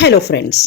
Hello friends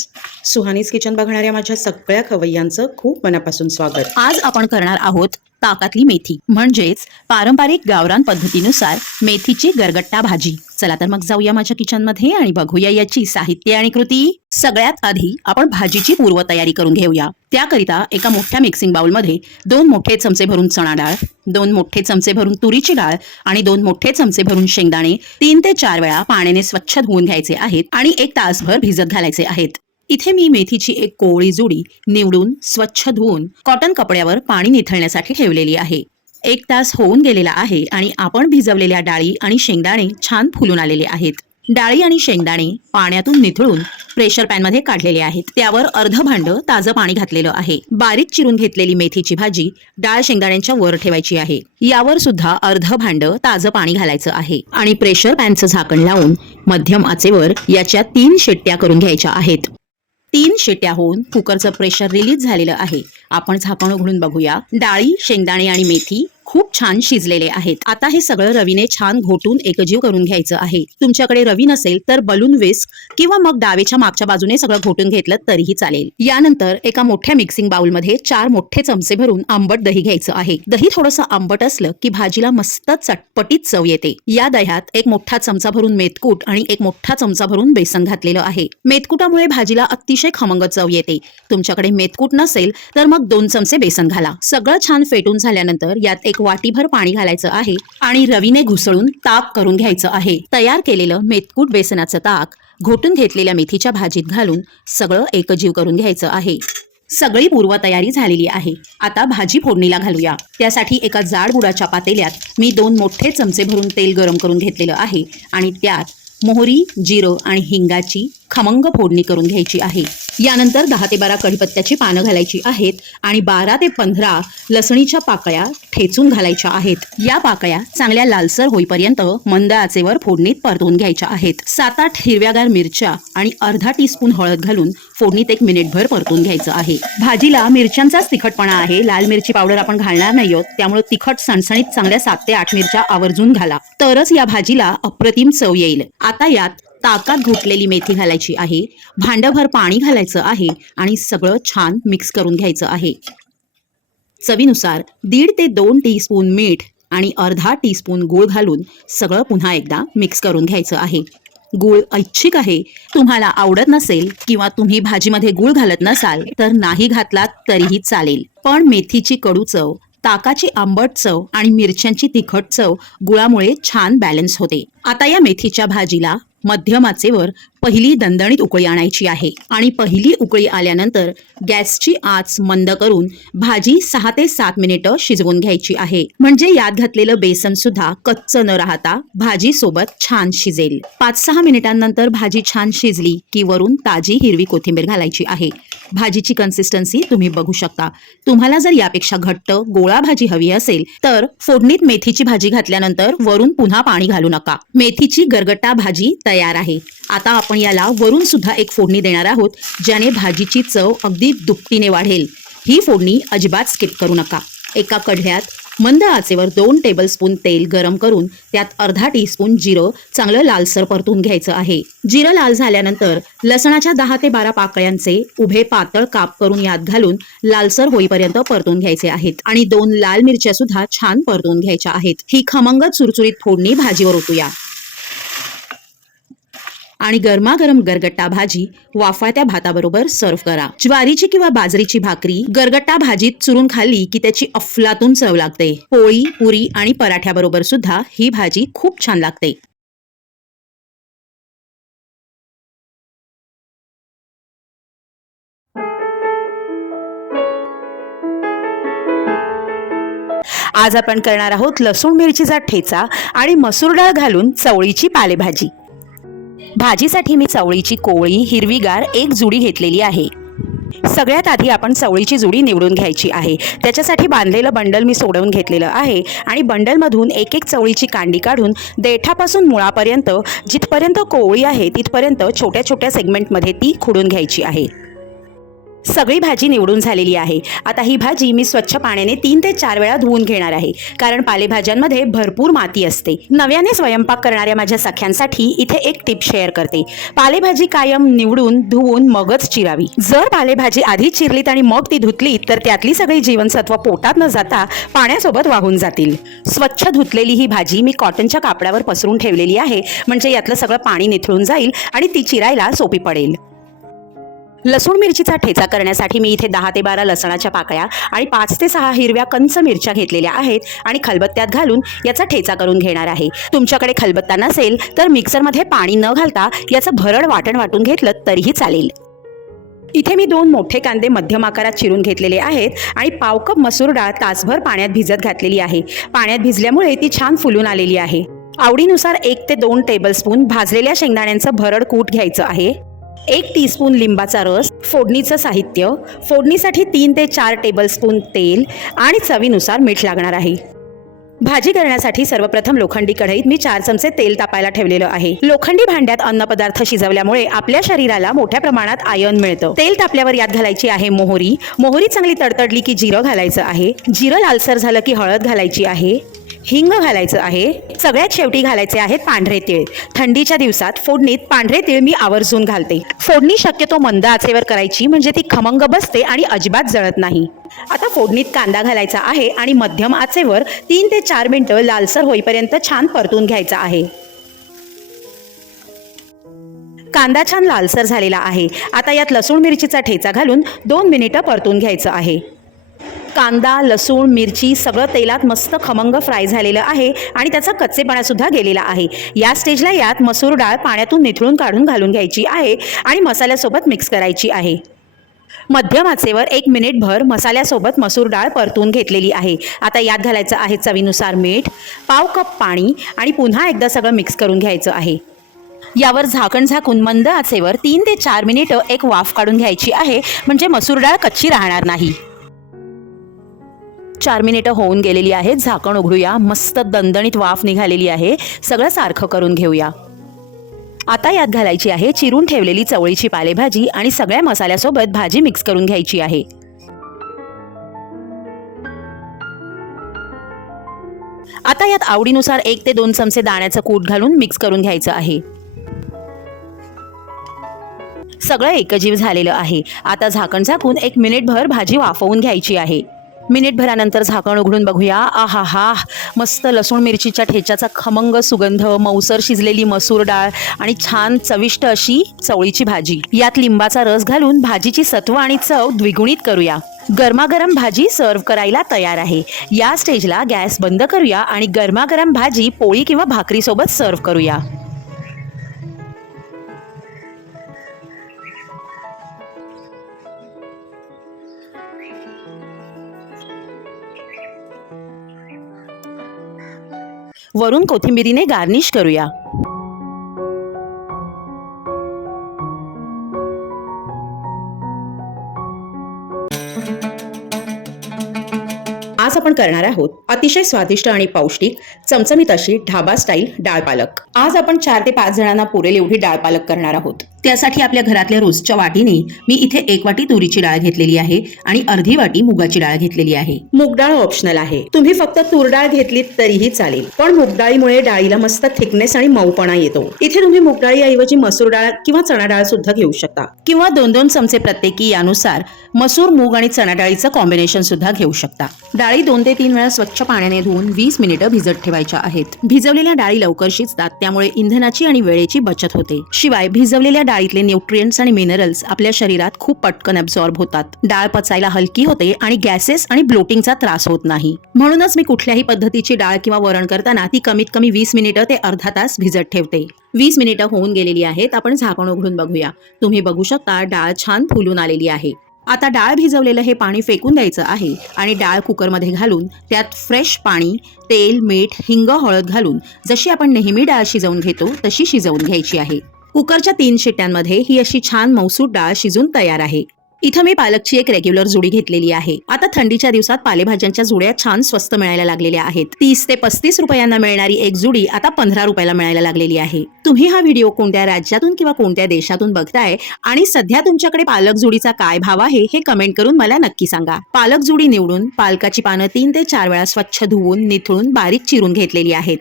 Suhani's kitchen बघणाऱ्या माझ्या सगळ्या खवय्यांचं खूप मनापासून स्वागत. आज आपण करणार आहोत ताकातली मेथी म्हणजेच पारंपरिक गावरान पद्धतीनुसार मेथीची गरगट्टा भाजी. चला तर मग जाऊया माझ्या किचनमध्ये आणि बघूया याची साहित्य आणि कृती. सगळ्यात आधी आपण भाजीची पूर्वतयारी करून घेऊया. त्याकरिता एका मोठ्या मिक्सिंग बाउलमध्ये दोन मोठे चमचे भरून चणा डाळ दोन मोठे चमचे भरून तुरीची डाळ आणि दोन मोठे चमचे भरून शेंगदाणे तीन ते चार वेळा पाण्याने स्वच्छ धुवून घ्यायचे आहेत आणि एक तासभर भिजत घालायचे आहेत. इथे मी मेथीची एक कोवळी जुडी निवडून स्वच्छ धुवून कॉटन कपड्यावर पाणी निथळण्यासाठी ठेवलेली आहे. एक तास होऊन गेलेला आहे आणि आपण भिजवलेल्या डाळी आणि शेंगदाणे छान फुलून आलेले आहेत. डाळी आणि शेंगदाणे पाण्यातून निथळून प्रेशर पॅनमध्ये काढलेले आहेत. त्यावर अर्ध भांड ताजं पाणी घातलेलं आहे. बारीक चिरून घेतलेली मेथीची भाजी डाळ शेंगदाण्यांच्या वर ठेवायची आहे. यावर सुद्धा अर्ध भांड ताजं पाणी घालायचं आहे आणि प्रेशर पॅनचं झाकण लावून मध्यम आचेवर याच्या तीन शिट्ट्या करून घ्यायच्या आहेत. तीन शिट्या होऊन कुकरचं प्रेशर रिलीज झालेलं आहे. आपण झाकण उघडून बघूया. डाळी शेंगदाणे आणि मेथी खूप छान शिजलेले आहेत. आता हे सगळं रवीने छान घोटून एकजीव करून घ्यायचं आहे. तुमच्याकडे रवी नसेल तर बलून विस्क किंवा मग डावेच्या मागच्या बाजूने सगळं घोटून घेतलं तरीही चालेल. यानंतर एका मोठ्या मिक्सिंग बाउलमध्ये चार मोठे चमचे भरून आंबट दही घ्यायचं आहे. दही थोडंसं आंबट असलं की भाजीला मस्त चटपटीत चव येते. या दह्यात एक मोठा चमचा भरून मेतकूट आणि एक मोठा चमचा भरून बेसन घातलेलं आहे. मेथकुटामुळे भाजीला अतिशय खमंग चव येते. तुमच्याकडे मेतकूट नसेल तर मग दोन चमचे बेसन घाला. सगळं छान फेटून झाल्यानंतर यात एक वाटीभर पाणी घालायचं आहे आणि रवीने घुसळून ताक करून घ्यायचं आहे. तयार केलेलं मेथकूट बेसनाचं ताक घोटून घेतलेल्या मेथीच्या भाजीत घालून सगळं एकजीव करून घ्यायचं आहे. सगळी पूर्वतयारी झालेली आहे. आता भाजी फोडणीला घालूया. त्यासाठी एका जाड बुडाच्या पातेल्यात मी दोन मोठे चमचे भरून तेल गरम करून घेतलेलं आहे आणि त्यात मोहरी जिरं आणि हिंगाची खमंग फोडणी करून घ्यायची आहे. यानंतर दहा ते बारा कढीपत्त्याची पानं घालायची आहेत आणि बारा ते पंधरा लसणीच्या पाकळ्या ठेचून घालायच्या आहेत. या पाकळ्या चांगल्या लालसर होईपर्यंत मंद आचेवर फोडणीत परतवून घ्यायच्या आहेत. सात आठ हिरव्यागार मिरच्या आणि अर्धा टीस्पून हळद घालून फोडणीत एक मिनिटभर परतून घ्यायचं आहे. भाजीला मिरच्यांचाच तिखटपणा आहे. लाल मिरची पावडर आपण घालणार नाही आहोत. त्यामुळे तिखट सणसणीत चांगल्या सात ते आठ मिरच्या आवर्जून घाला. तरच या भाजीला अप्रतिम चव येईल. आता यात ताकात घोटलेली मेथी घालायची आहे भांडभर पाणी घालायचं आहे आणि सगळं छान मिक्स करून घ्यायचं आहे. चवीनुसार दीड ते दोन टीस्पून मीठ आणि अर्धा टीस्पून गूळ घालून सगळं पुन्हा एकदा मिक्स करून घ्यायचं आहे. गूळ ऐच्छिक आहे. तुम्हाला आवडत नसेल किंवा तुम्ही भाजीमध्ये गूळ घालत नसाल तर नाही घातलात तरीही चालेल. पण मेथीची कडू चव ताकाची आंबट चव आणि मिरच्यांची तिखट चव गुळामुळे छान बॅलन्स होते. आता या मेथीच्या भाजीला मध्यमाचेवर पहिली दणदणीत उकळी आणायची आहे. आणि पहिली उकळी आल्यानंतर गॅसची आच मंद करून भाजी सहा ते सात मिनिटं शिजवून घ्यायची आहे. म्हणजे यात घातलेलं बेसन सुद्धा कच्च न राहता भाजी सोबत छान शिजेल. पाच सहा मिनिटांनंतर भाजी छान शिजली की वरून ताजी हिरवी कोथिंबीर घालायची आहे. भाजीची कन्सिस्टन्सी तुम्ही बघू शकता. तुम्हाला जर यापेक्षा घट्ट गोळा भाजी हवी असेल तर फोडणीत मेथीची भाजी घातल्यानंतर वरून पुन्हा पाणी घालू नका. मेथीची गरगट्टा भाजी तयार आहे. आता आपण याला वरून सुद्धा एक फोडणी देणार आहोत ज्याने भाजीची चव अगदी दुपटीने वाढेल. ही फोडणी अजिबात स्किप करू नका. एका कढल्यात मंद आचेवर दोन टेबलस्पून तेल गरम करून त्यात अर्धा टीस्पून जिरं चांगलं लालसर परतून घ्यायचं आहे. जिरं लाल झाल्यानंतर लसणाच्या दहा ते बारा पाकळ्यांचे उभे पातळ काप करून यात घालून लालसर होईपर्यंत परतून घ्यायचे आहेत आणि दोन लाल मिरच्या सुद्धा छान परतून घ्यायच्या आहेत. ही खमंगत चुरचुरीत फोडणी भाजीवर ओतूया आणि गरमागरम गरगट्टा भाजी वाफाळत्या भाताबरोबर सर्व्ह करा. ज्वारीची किंवा बाजरीची भाकरी गरगट्टा भाजीत चुरून खाल्ली की त्याची अफलातून चव लागते. पोळी पुरी आणि पराठ्याबरोबर सुद्धा ही भाजी खूप छान लागते. आज आपण करणार आहोत लसूण मिरचीचा ठेचा आणि मसूर डाळ घालून चवळीची पालेभाजी. भाजीसाठी मी चवळीची कोवळी हिरवीगार एक जुडी घेतलेली आहे. सगळ्यात आधी आपण चवळीची जुडी निवडून घ्यायची आहे. त्याच्यासाठी बांधलेलं बंडल मी सोडवून घेतलेलं आहे आणि बंडलमधून एक एक चवळीची कांडी काढून देठापासून मुळापर्यंत जिथपर्यंत कोवळी आहे तिथपर्यंत छोट्या छोट्या सेगमेंटमध्ये ती खुडून घ्यायची आहे. सगळी भाजी निवडून झालेली आहे. आता ही भाजी मी स्वच्छ पाण्याने तीन ते चार वेळा धुवून घेणार आहे. कारण पालेभाज्यांमध्ये भरपूर माती असते. नव्याने स्वयंपाक करणाऱ्या माझ्या सख्यांसाठी इथे एक टिप शेअर करते. पालेभाजी कायम निवडून धुवून मगच चिरावी. जर पालेभाजी आधी चिरलीत आणि मग ती धुतली तर त्यातली सगळी जीवनसत्व पोटात न जाता पाण्यासोबत वाहून जातील. स्वच्छ धुतलेली ही भाजी मी कॉटनच्या कापडावर पसरून ठेवलेली आहे. म्हणजे यातलं सगळं पाणी निथळून जाईल आणि ती चिरायला सोपी पडेल. लसूण मिरचीचा ठेचा करण्यासाठी मी इथे दहा ते बारा लसणाच्या पाकळ्या आणि पाच ते सहा हिरव्या कंच मिरच्या घेतलेल्या आहेत आणि खलबत्त्यात घालून याचा ठेचा करून घेणार आहे. तुमच्याकडे खलबत्ता नसेल तर मिक्सरमध्ये पाणी न घालता याचं भरड वाटण वाटून घेतलं तरीही चालेल. इथे मी दोन मोठे कांदे मध्यम आकारात चिरून घेतलेले आहेत आणि पाव कप मसूर डाळ तासभर पाण्यात भिजत घातलेली आहे. पाण्यात भिजल्यामुळे ती छान फुलून आलेली आहे. आवडीनुसार एक ते दोन टेबलस्पून भाजलेल्या शेंगदाण्यांचं भरड कूट घ्यायचं आहे. एक टीस्पून लिंबाचा रस फोडणीचं साहित्य फोडणीसाठी तीन ते चार टेबलस्पून तेल आणि चवीनुसार मीठ लागणार आहे. भाजी करण्यासाठी सर्वप्रथम लोखंडी कढईत मी चार चमचे तेल तापायला ठेवलेलं आहे. लोखंडी भांड्यात अन्नपदार्थ शिजवल्यामुळे आपल्या शरीराला मोठ्या प्रमाणात आयर्न मिळतं. तेल तापल्यावर यात घालायची आहे मोहरी. मोहरी चांगली तडतडली की जिरं घालायचं आहे. जिरं लालसर झालं की हळद घालायची आहे. हिंग घालायचं आहे. सगळ्यात शेवटी घालायचे आहेत पांढरे तीळ. थंडीच्या दिवसात फोडणीत पांढरे तीळ मी आवर्जून घालते. फोडणी शक्यतो मंद आचेवर करायची म्हणजे ती खमंग बसते आणि अजिबात जळत नाही. आता फोडणीत कांदा घालायचा आहे आणि मध्यम आचेवर तीन ते चार मिनटं लालसर होईपर्यंत छान परतून घ्यायचा आहे. कांदा छान लालसर झालेला आहे. आता यात लसूण मिरचीचा ठेचा घालून दोन मिनिटं परतून घ्यायचं आहे. कांदा लसूण मिरची सगळं तेलात मस्त खमंग फ्राय झालेलं आहे आणि त्याचा कच्चेपणा सुद्धा गेलेला आहे. या स्टेजला यात मसूर डाळ पाण्यातून निथळून काढून घालून घ्यायची आहे आणि मसाल्यासोबत मिक्स करायची आहे. मध्यम आचेवर एक मिनिटभर मसाल्यासोबत मसूर डाळ परतून घेतलेली आहे. आता यात घालायचं आहे चवीनुसार मीठ पाव कप पाणी आणि पुन्हा एकदा सगळं मिक्स करून घ्यायचं आहे. यावर झाकण झाकून मंद आचेवर तीन ते चार मिनिटं एक वाफ काढून घ्यायची आहे. म्हणजे मसूर डाळ कच्ची राहणार नाही. चार मिनिटं होऊन गेलेली आहेत. झाकण उघडूया. मस्त दणदणीत वाफ निघालेली आहे. सगळं सारखं करून घेऊया. आता यात घालायची आहे चिरून ठेवलेली चवळीची पालेभाजी आणि सगळ्या मसाल्यासोबत भाजी मिक्स करून घ्यायची आहे. आता यात आवडीनुसार एक ते दोन चमचे दाण्याचं कूट घालून मिक्स करून घ्यायचं आहे. सगळं एकजीव झालेलं आहे. आता झाकण झाकून एक मिनिटभर भाजी वाफवून घ्यायची आहे. मिनिटभरानंतर झाकण उघडून बघूया. आहा हा. मस्त लसूण मिरचीच्या ठेच्याचा खमंग सुगंध मऊसर शिजलेली मसूर डाळ आणि छान चविष्ट अशी चवळीची भाजी. यात लिंबाचा रस घालून भाजीची सत्व आणि चव द्विगुणित करूया. गरमागरम भाजी सर्व्ह करायला तयार आहे. या स्टेजला गॅस बंद करूया आणि गरमागरम भाजी पोळी किंवा भाकरीसोबत सर्व्ह करूया. वरून कोथिंबिरीने गार्निश करूया. आपण करणार आहोत. अतिशय स्वादिष्ट आणि पौष्टिक चमचमीत अशी ढाबा स्टाईल डाळ पालक. आज आपण चार ते पाच जणांना पुरेल एवढी डाळ पालक करणार आहोत. त्यासाठी आपल्या घरातल्या रोजच्या वाटीने मी इथे एक वाटी तुरीची डाळ घेतलेली आहे आणि अर्धी वाटी मुगाची डाळ घेतलेली आहे. मूग डाळ ऑप्शनल आहे. तुम्ही फक्त तूर डाळ घेतलीत तरीही चालेल. पण मूग डाळीमुळे डाळीला मस्त थिकनेस आणि मऊपणा येतो. इथे तुम्ही मूग डाळीऐवजी मसूर डाळ किंवा चणा डाळ सुद्धा घेऊ शकता. किंवा दोन दोन चमचे प्रत्येकी यानुसार मसूर मूग आणि चणा डाळीचं कॉम्बिनेशन सुद्धा घेऊ शकता. डाळी दोन ते तीन वेळा स्वच्छ पाण्याने धुवून वीस मिनिटं भिजत ठेवायच्या आहेत. भिजवलेल्या डाळी लवकर शिजतात त्यामुळे इंधनाची आणि वेळेची बचत होते. शिवाय भिजवलेल्या डाळीतले न्यूट्रिएंट्स आणि मिनरल्स आपल्या शरीरात खूप पटकन अब्झॉर्ब होतात. डाळ पचायला हलकी होते आणि गॅसेस आणि ब्लोटिंगचा त्रास होत नाही. म्हणूनच मी कुठल्याही पद्धतीची डाळ किंवा वरण करताना ती कमीत कमी वीस मिनिटं ते अर्धा तास भिजत ठेवते. वीस मिनिटं होऊन गेलेली आहेत आपण झाकण उघडून बघूया. तुम्ही बघू शकता डाळ छान फुलून आलेली आहे. आता डाळ भिजवलेलं हे पाणी फेकून द्यायचं आहे आणि डाळ कुकरमध्ये घालून त्यात फ्रेश पाणी तेल मीठ हिंग हळद घालून जशी आपण नेहमी डाळ शिजवून घेतो तशी शिजवून घ्यायची आहे. कुकरच्या तीन शिट्ट्यांमध्ये ही अशी छान मौसूद डाळ शिजून तयार आहे. इथं मी पालकची एक रेग्युलर जुडी घेतलेली आहे. आता थंडीच्या दिवसात पालेभाज्यांच्या जुड्या छान स्वस्त मिळायला लागलेल्या आहेत. तीस ते पस्तीस रुपयांना मिळणारी एक जुडी आता पंधरा रुपयाला मिळायला लागलेली आहे. तुम्ही हा व्हिडिओ कोणत्या राज्यातून किंवा कोणत्या देशातून बघताय आणि सध्या तुमच्याकडे पालक जुडीचा काय भाव आहे हे कमेंट करून मला नक्की सांगा. पालक जुडी निवडून पालकाची पानं तीन ते चार वेळा स्वच्छ धुवून निथळून बारीक चिरून घेतलेली आहेत.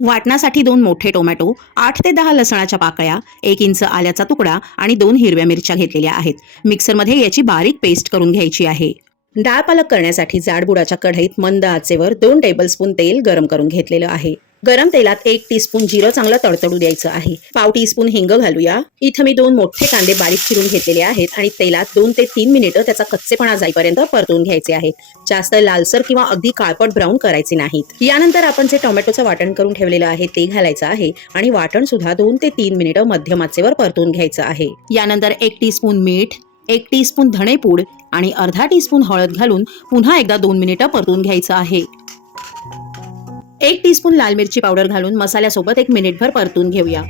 वाटणासाठी दोन मोठे टोमॅटो आठ ते दहा लसणाच्या पाकळ्या एक इंच आल्याचा तुकडा आणि दोन हिरव्या मिरच्या घेतलेल्या आहेत. मिक्सरमध्ये याची बारीक पेस्ट करून घ्यायची आहे. डाळ पालक करण्यासाठी जाडबुडाच्या कढईत मंद आचेवर दोन टेबलस्पून तेल गरम करून घेतलेलं आहे. गरम तेलात एक टीस्पून जिरं चांगलं तडतडू द्यायचं आहे. पाव टीस्पून हिंग घालूया. इथं मी दोन मोठे कांदे बारीक चिरून घेतलेले आहेत आणि तेलात दोन ते तीन मिनिटं त्याचा कच्चेपणा जाईपर्यंत परतून घ्यायचे आहेत. जास्त लालसर किंवा अगदी काळपट ब्राऊन करायचे नाहीत. यानंतर आपण जे टोमॅटोचं वाटण करून ठेवलेलं आहे ते घालायचं आहे आणि वाटण सुद्धा दोन ते तीन मिनिटं मध्यम आचेवर परतून घ्यायचं आहे. यानंतर एक टीस्पून मीठ एक टीस्पून धणेपूड आणि अर्धा टीस्पून हळद घालून पुन्हा एकदा दोन मिनिटं परतून घ्यायचं आहे. एक टीस्पून लाल मिरची पावडर घालून मसाल्यासोबत एक मिनिटभर परतून घेऊया.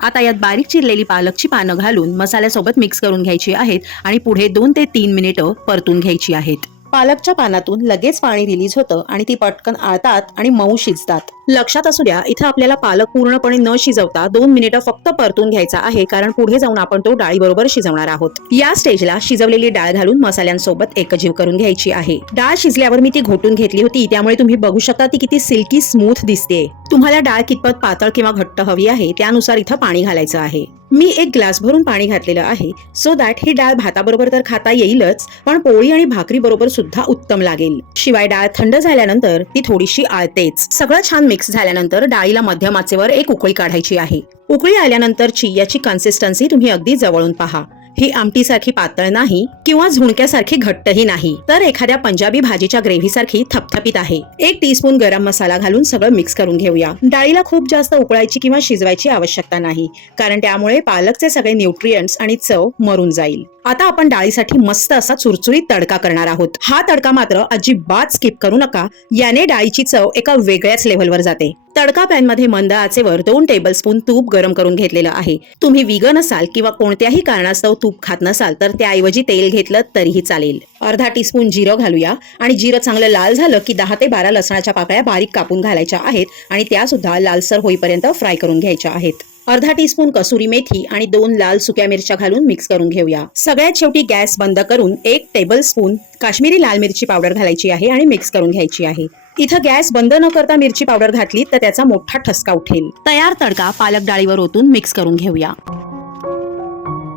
आता यात बारीक चिरलेली पालकची पानं घालून मसाल्यासोबत मिक्स करून घ्यायची आहेत आणि पुढे दोन ते तीन मिनिटं परतून घ्यायची आहेत. पालकच्या पानातून लगेच पाणी रिलीज होतं आणि ती पटकन आळतात आणि मऊ शिजतात. लक्षात असू द्या इथं आपल्याला पालक पूर्णपणे न शिजवता दोन मिनिटं फक्त परतून घ्यायचा आहे कारण पुढे जाऊन आपण तो डाळीबरोबर शिजवणार आहोत. या स्टेजला शिजवलेली डाळ घालून मसाल्यांसोबत एकजीव करून घ्यायची आहे. डाळ शिजल्यावर मी ती घोटून घेतली होती त्यामुळे तुम्ही बघू शकता ती किती सिल्की स्मूथ दिसते. तुम्हाला डाळ कितपत पातळ किंवा घट्ट हवी आहे त्यानुसार इथं पाणी घालायचं आहे. मी एक ग्लास भरून पाणी घातलेलं आहे सो दॅट ही डाळ भाताबरोबर तर खाता येईलच पण पोळी आणि भाकरी बरोबर सुद्धा उत्तम लागेल. शिवाय डाळ थंड झाल्यानंतर ती थोडीशी आळतेच. सगळं छान मिक्स झाल्यानंतर डाळीला मध्यम आचेवर एक उकळी काढायची आहे. उकळी आल्यानंतरची याची कन्सिस्टन्सी तुम्ही अगदी जवळून पहा. ही आमटीसारखी पातळ नाही किंवा झुणक्यासारखी घट्टही नाही. तर एखाद्या पंजाबी भाजीच्या ग्रेव्हीसारखी थपथपीत आहे. एक टीस्पून गरम मसाला घालून सगळं मिक्स करून घेऊया. डाळीला खूप जास्त उकळायची किंवा शिजवायची आवश्यकता नाही कारण त्यामुळे पालकचे सगळे न्यूट्रियंट्स आणि चव मरून जाईल. आता आपण डाळीसाठी मस्त असा चुरचुरीत तडका करणार आहोत. हा तडका मात्र अजिबात स्किप करू नका. याने डाळीची चव एका वेगळ्याच लेव्हलवर जाते. तडका पॅनमध्ये मंद आचेवर दोन टेबलस्पून तूप गरम करून घेतलेलं आहे. तुम्ही विगन असाल किंवा कोणत्याही कारणास्तव तूप खात नसाल तर त्याऐवजी तेल घेतलं तरीही चालेल. अर्धा टीस्पून जिरं घालूया आणि जिरं चांगलं लाल झालं की दहा ते बारा लसणाच्या पाकळ्या बारीक कापून घालायच्या आहेत आणि त्या सुद्धा लालसर होईपर्यंत फ्राय करून घ्यायच्या आहेत. अर्धा टीस्पून कसुरी मेथी आणि दोन लाल सुक्या मिरच्या घालून मिक्स करून घेऊया. सगळ्यात शेवटी गॅस बंद करून एक टेबल स्पून काश्मीरी लाल मिरची पावडर घालायची आहे आणि मिक्स करून घ्यायची आहे. इथं गॅस बंद न करता मिरची पावडर घातली तर त्याचा मोठा ठसका उठेल. तयार तडका पालक डाळीवर ओतून मिक्स करून घेऊया.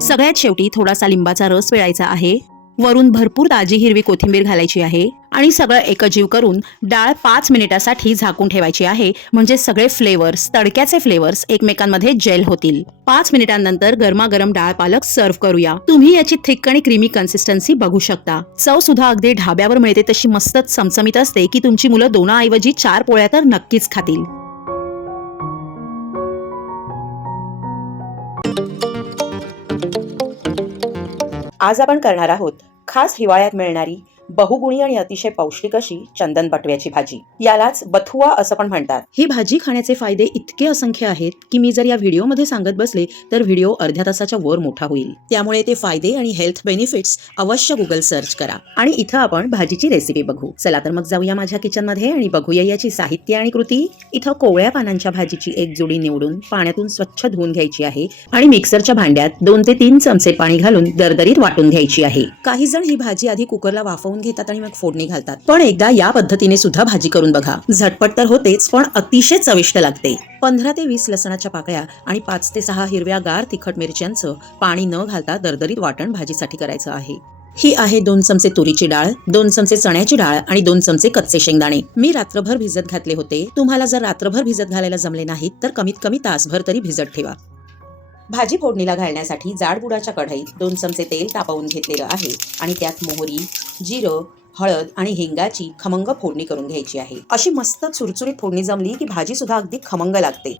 सगळ्यात शेवटी थोडासा लिंबाचा रस पिळायचा आहे. वरून भरपूर ताजी हिरवी कोथिंबीर घालायची आहे आणि सगळं एकजीव करून डाळ पाच मिनिटासाठी झाकून ठेवायची आहे. म्हणजे सगळे फ्लेवर्स तडक्याचे फ्लेवर्स एकमेकांमध्ये जेल होतील. पाच मिनिटांनंतर गरमागरम डाळ पालक सर्व्ह करूया. तुम्ही याची थिक आणि क्रीमी कन्सिस्टन्सी बघू शकता. चव सुद्धा अगदी ढाब्यावर मिळते तशी मस्तच चमचमीत असते की तुमची मुलं दोनाऐवजी चार पोळ्या तर नक्कीच खातील. आज आपण करणार आहोत खास हिवाळ्यात मिळणारी बहुगुणी आणि अतिशय पौष्टिक अशी चंदन बटव्याची भाजी. यालाच बथुआ असं पण म्हणतात. ही भाजी खाण्याचे फायदे इतके असंख्य आहेत की मी जर या व्हिडिओमध्ये सांगत बसले तर व्हिडिओ अर्ध्या तासाच्या वर मोठा होईल. त्यामुळे ते फायदे आणि हेल्थ बेनिफिट्स अवश्य गुगल सर्च करा. आणि इथं आपण भाजीची रेसिपी बघू. चला तर मग जाऊया माझ्या किचनमध्ये आणि बघूया याची साहित्य आणि कृती. इथं कोवळ्या पानांच्या भाजीची एक जोडी निवडून पाण्यातून स्वच्छ धुवून घ्यायची आहे आणि मिक्सरच्या भांड्यात दोन ते तीन चमचे पाणी घालून दरदरीत वाटून घ्यायची आहे. काही जण ही भाजी आधी कुकरला वाफवून घेतात आणि मग फोडणी घालतात. पण एकदा या पद्धतीने सुद्धा भाजी करून बघा. झटपट तर होतेच पण अतिशय चविष्ट लागते. पंधरा ते वीस लसणाच्या पाकळ्या आणि पाच ते सहा हिरव्या गार तिखट मिरच्यांचं पाणी न घालता दरदरीत वाटण भाजीसाठी करायचं आहे. ही आहे दोन चमचे तुरीची डाळ दोन चमचे चण्याची डाळ आणि दोन चमचे कच्चे शेंगदाणे. मी रात्रभर भिजत घातले होते. तुम्हाला जर रात्रभर भिजत घालायला जमले नाहीत तर कमीत कमी तासभर तरी भिजत ठेवा. भाजी फोडणीला घालण्यासाठी जाडबुडाच्या कढईत दोन चमचे तेल तापवून घेतलेलं आहे आणि त्यात मोहरी जिरं हळद आणि हिंगाची खमंग फोडणी करून घ्यायची आहे. अशी मस्त चुरचुरीत फोडणी जमली की भाजी सुद्धा अगदी खमंग लागते.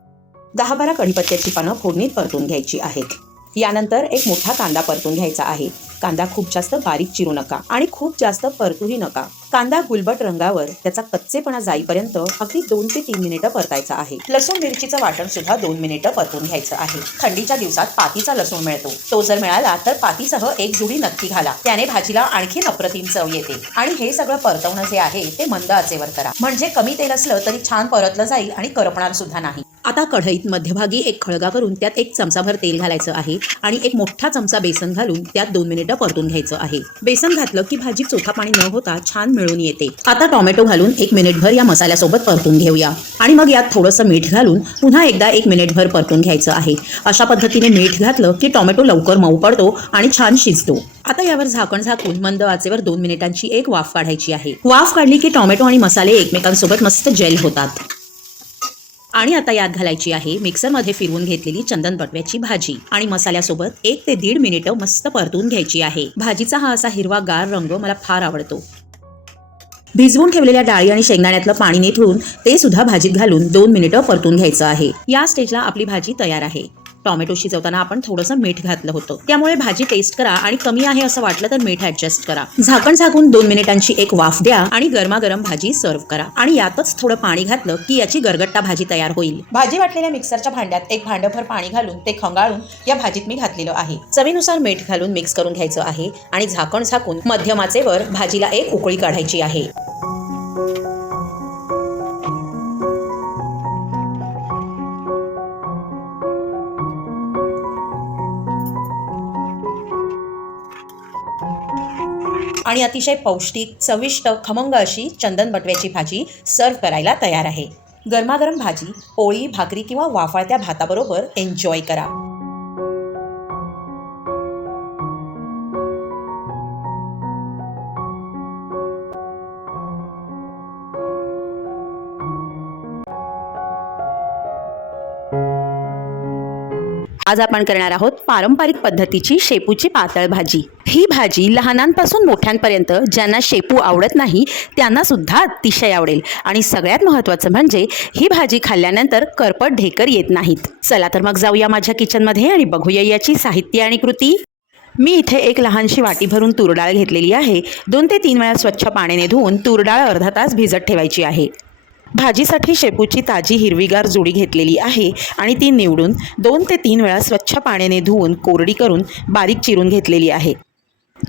दहा बारा कढीपत्त्याची पानं फोडणीत परतून घ्यायची आहेत. यानंतर एक मोठा कांदा परतून घ्यायचा आहे. कांदा खूप जास्त बारीक चिरू नका आणि खूप जास्त परतूही नका. कांदा गुलबट रंगावर त्याचा कच्चेपणा जाईपर्यंत अगदी दोन ते तीन मिनिटं परतायचा आहे. लसूण मिरचीचं वाटण सुद्धा दोन मिनिटं परतून घ्यायचं आहे. थंडीच्या दिवसात पातीचा लसूण मिळतो. तो जर मिळाला तर पातीसह एक जुडी नक्की घाला. त्याने भाजीला आणखी अप्रतिम चव येते. आणि हे सगळं परतवणं जे आहे ते मंद आचेवर करा. म्हणजे कमी तेल असलं तरी छान परतलं जाईल आणि करपणार सुद्धा नाही. आता कढईत मध्यभागी एक खळगा करून त्यात एक चमचाभर तेल घालायचं आहे आणि एक मोठा चमचा बेसन घालून त्यात दोन मिनिटं परतून घ्यायचं आहे. बेसन घातलं की भाजी चोखा पाणी न होता छान मिळून येते. आता टोमॅटो घालून एक मिनिटभर या मसाल्यासोबत परतून घेऊया. आणि मग यात थोडंसं मीठ घालून पुन्हा एकदा एक मिनिटभर परतून घ्यायचं आहे. अशा पद्धतीने मीठ घातलं की टोमॅटो लवकर मऊ पडतो आणि छान शिजतो. आता यावर झाकण झाकून मंद वाचेवर दोन मिनिटांची एक वाफ काढायची आहे. वाफ काढली की टोमॅटो आणि मसाले एकमेकांसोबत मस्त जेल होतात. आणि आता यात घालायची आहे मिक्सरमध्ये फिरवून घेतलेली चंदन बटव्याची भाजी. आणि मसाल्यासोबत एक ते दीड मिनिटं मस्त परतून घ्यायची आहे. भाजीचा हा असा हिरवा गार रंग मला फार आवडतो. भिजवून ठेवलेल्या डाळी आणि शेंगदाण्यातलं पाणी निथळून ते सुद्धा भाजीत घालून दोन मिनिटं परतून घ्यायचं आहे. या स्टेजला आपली भाजी तयार आहे. टोमॅटो शिजवताना आपण थोडंसं मीठ घातलं होतं. त्यामुळे भाजी टेस्ट करा आणि कमी आहे असं वाटलं तर मीठ ऍडजस्ट करा. झाकण झाकून दोन मिनिटांची एक वाफ द्या आणि गरमागरम भाजी सर्व्ह करा. आणि यातच थोडं पाणी घातलं की याची गरगट्टा भाजी तयार होईल. भाजी वाटलेल्या मिक्सरच्या भांड्यात एक भांडभर पाणी घालून ते खंगाळून या भाजीत मी घातलेलं आहे. चवीनुसार मीठ घालून मिक्स करून घ्यायचं आहे आणि झाकण झाकून मध्यमाचेवर भाजीला एक उकळी काढायची आहे. आणि अतिशय पौष्टिक चविष्ट खमंग अशी चंदन बटव्याची भाजी सर्व करायला तयार आहे. गरमागरम भाजी पोळी भाकरी किंवा वाफाळत्या भाताबरोबर एन्जॉय करा. आज आपण करणार आहोत पारंपरिक पद्धतीची शेपूची पातळ भाजी. ही भाजी लहानांपासून मोठ्यांपर्यंत ज्यांना शेपू आवडत नाही त्यांना सुद्धा अतिशय आवडेल. आणि सगळ्यात महत्त्वाचं म्हणजे ही भाजी खाल्ल्यानंतर करपट ढेकर येत नाहीत. चला तर मग जाऊया माझ्या किचनमध्ये आणि बघूया याची साहित्य आणि कृती. मी इथे एक लहानशी वाटी भरून तूरडाळ घेतलेली आहे. दोन ते तीन वेळा स्वच्छ पाण्याने धुवून तूरडाळ अर्धा तास भिजत ठेवायची आहे. भाजीसाठी शेपूची ताजी हिरवीगार जोडी घेतलेली आहे आणि ती निवडून दोन ते तीन वेळा स्वच्छ पाण्याने धुवून कोरडी करून बारीक चिरून घेतलेली आहे.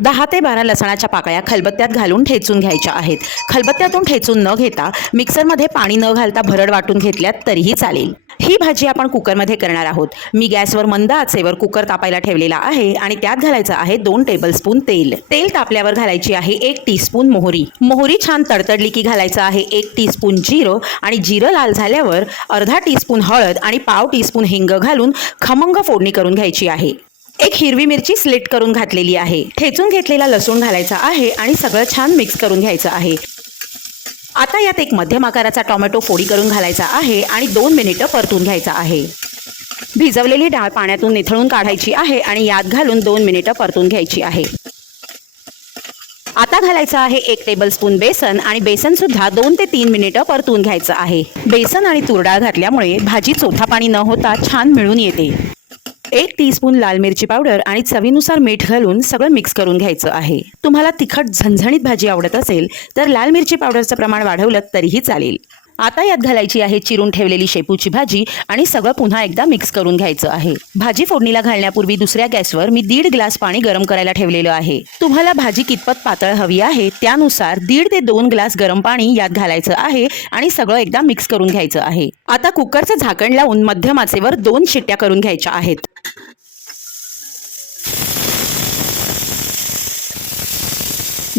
दहा ते बारा लसणाच्या पाकळ्या खलबत्त्यात घालून ठेचून घ्यायच्या आहेत. खलबत्त्यातून ठेचून न घेता मिक्सरमध्ये पाणी न घालता भरड वाटून घेतल्यात तरीही चालेल. ही भाजी आपण कुकरमध्ये करणार आहोत. मी गॅसवर मंद आचेवर कुकर तापायला ठेवलेला आहे आणि त्यात घालायचं आहे दोन टेबलस्पून तेल. तेल तापल्यावर घालायची आहे एक टीस्पून मोहरी. मोहरी छान तडतडली की घालायचं आहे एक टीस्पून जिरं आणि जिरं लाल झाल्यावर अर्धा टीस्पून हळद आणि पाव टीस्पून हिंग घालून खमंग फोडणी करून घ्यायची आहे. एक हिरवी मिरची स्लिट करून घातलेली आहे. ठेचून घेतलेला लसूण घालायचा आहे आणि सगळं छान मिक्स करून घ्यायचं आहे. आता यात एक मध्यम आकाराचा टोमॅटो फोडी करून घालायचा आहे आणि दोन मिनिटं परतून घ्यायचा आहे. भिजवलेली डाळ पाण्यातून निथळून काढायची आहे आणि यात घालून दोन मिनिटं परतून घ्यायची आहे. आता घालायचं आहे एक टेबलस्पून बेसन आणि बेसन सुद्धा दोन ते तीन मिनिटं परतून घ्यायचं आहे. बेसन आणि तुरडाळ घातल्यामुळे भाजी चोथा पाणी न होता छान मिळून येते. एक टीस्पून लाल मिरची पावडर आणि चवीनुसार मीठ घालून सगळं मिक्स करून घ्यायचं आहे. तुम्हाला तिखट झणझणीत भाजी आवडत असेल तर लाल मिरची पावडरचं प्रमाण वाढवलं तरीही चालेल. आता यात घालायची आहे चिरून ठेवलेली शेपूची भाजी आणि सगळं पुन्हा एकदा मिक्स करून घ्यायचं आहे. भाजी फोडणीला घालण्यापूर्वी दुसऱ्या गॅसवर मी दीड ग्लास पाणी गरम करायला ठेवलेलं आहे. तुम्हाला भाजी कितपत पातळ हवी आहे त्यानुसार दीड ते दोन ग्लास गरम पाणी यात घालायचं आहे आणि सगळं एकदा मिक्स करून घ्यायचं आहे. आता कुकरचं झाकण लावून मध्यम आचेवर दोन शिट्ट्या करून घ्यायच्या आहेत.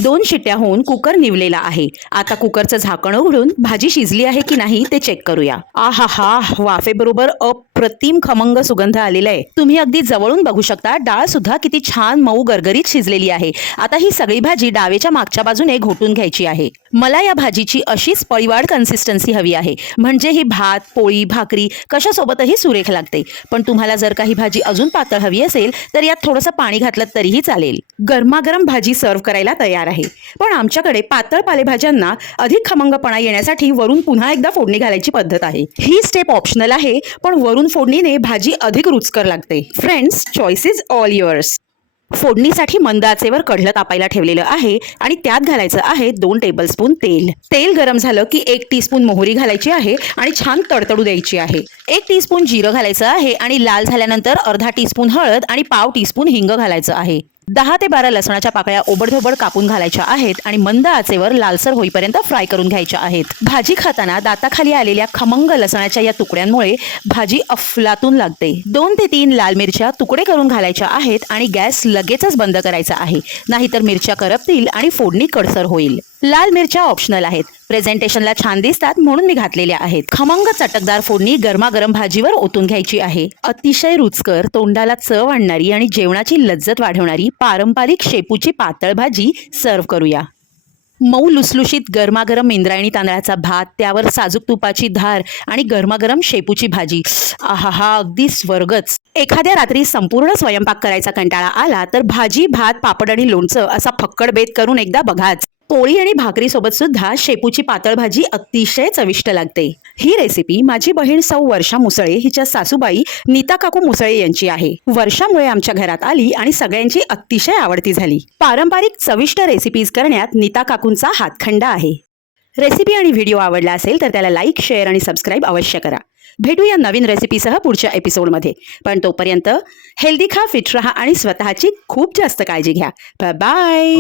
दोन शिट्ट्या होऊन कुकर निवलेला आहे. आता कुकरचं झाकण उघडून भाजी शिजली आहे की नाही ते चेक करूया. आहा हा वाफेबरोबर अप्रतिम खमंग सुगंध आलेला आहे तुम्ही अगदी जवळून बघू शकता डाळ सुद्धा किती छान मऊ गरगरीत शिजलेली आहे. आता ही सगळी भाजी डावेच्या मागच्या बाजूने घोटून घ्यायची आहे. मला या भाजीची अशीच पळीवाड कन्सिस्टन्सी हवी आहे. म्हणजे ही भात पोळी भाकरी कशासोबतही सुरेख लागते. पण तुम्हाला जर काही भाजी अजून पातळ हवी असेल तर यात थोडंसं पाणी घातलं तरीही चालेल. गरमागरम भाजी सर्व करायला तयार आहे. पण आमच्याकडे पातळ पालेभाज्यांना अधिक खमंगपणा येण्यासाठी वरून पुन्हा एकदा फोडणी घालायची पद्धत आहे. ही स्टेप ऑप्शनल आहे पण वरून फोडणीने भाजी अधिक रुचकर लागते. फ्रेंड्स चॉईस ऑल युअर्स फोडणीसाठी मंद आचेवर कढलं तापायला ठेवलेलं आहे आणि त्यात घालायचं आहे दोन टेबलस्पून तेल. तेल गरम झालं की एक टीस्पून मोहरी घालायची आहे आणि छान तडतडू द्यायची आहे. एक टीस्पून जिरं घालायचं आहे आणि लाल झाल्यानंतर अर्धा टीस्पून हळद आणि पाव टीस्पून हिंग घालायचं आहे. दहा ते बारा लसणाच्या पाकळ्या ओबडधोबड कापून घालायच्या आहेत आणि मंद आचेवर लालसर होईपर्यंत फ्राय करून घ्यायच्या आहेत. भाजी खाताना दाताखाली आलेल्या खमंग लसणाच्या या तुकड्यांमुळे भाजी अफलातून लागते. दोन ते तीन लाल मिरच्या तुकडे करून घालायच्या आहेत आणि गॅस लगेचच बंद करायचा आहे. नाहीतर मिरच्या करपतील आणि फोडणी कडसर होईल. लाल मिरच्या ऑप्शनल आहेत. प्रेझेंटेशनला छान दिसतात म्हणून मी घातलेल्या आहेत. खमंग चटकदार फोडणी गरमागरम भाजीवर ओतून घ्यायची आहे. अतिशय रुचकर तोंडाला चव आणणारी आणि जेवणाची लज्जत वाढवणारी पारंपरिक शेपूची पातळ भाजी सर्व्ह करूया. मऊ लुसलुशीत गरमागरम इंद्रायणी तांदळाचा भात त्यावर साजूक तुपाची धार आणि गरमागरम शेपूची भाजी. आहा हा अगदी स्वर्गच. एखाद्या रात्री संपूर्ण स्वयंपाक करायचा कंटाळा आला तर भाजी भात पापड आणि लोणचं असा फक्कड बेत करून एकदा बघाच. पोळी आणि भाकरीसोबत सुद्धा शेपूची पातळ भाजी अतिशय चविष्ट लागते. ही रेसिपी माझी बहीण सौ वर्षा मुसळे हिच्या सासूबाई नीता काकू मुसळे यांची आहे. वर्षामुळे आमच्या घरात आली आणि सगळ्यांची अतिशय आवडती झाली. पारंपरिक चविष्ट रेसिपीज करण्यात नीता काकूंचा हातखंडा आहे. रेसिपी आणि व्हिडिओ आवडला असेल तर त्याला लाईक शेअर आणि सबस्क्राईब अवश्य करा. भेटूया नवीन रेसिपीसह पुढच्या एपिसोडमध्ये पण तोपर्यंत हेल्दी खा फिट रहा आणि स्वतःची खूप जास्त काळजी घ्या. बाय